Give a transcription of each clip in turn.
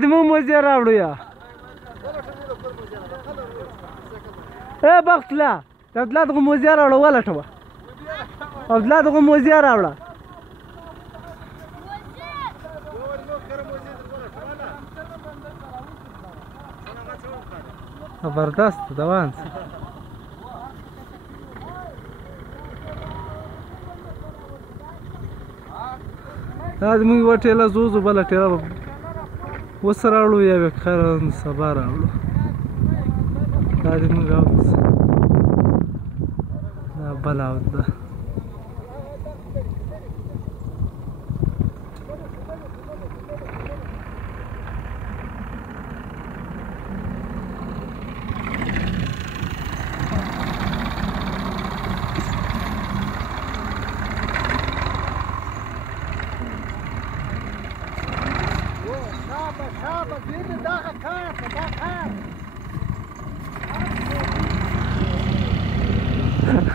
د مو موزه راوړو یا بخت لا د دغه موزه راوړو ولټوه او دغه موزه راوړه زبردست دوان دا زموږ یوه ټېله زوزو بله ټېله به اوس راوړو یا بیا خیره سبا راوړو دا زموږ اودس دا بله اود ده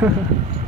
Ha ha ha.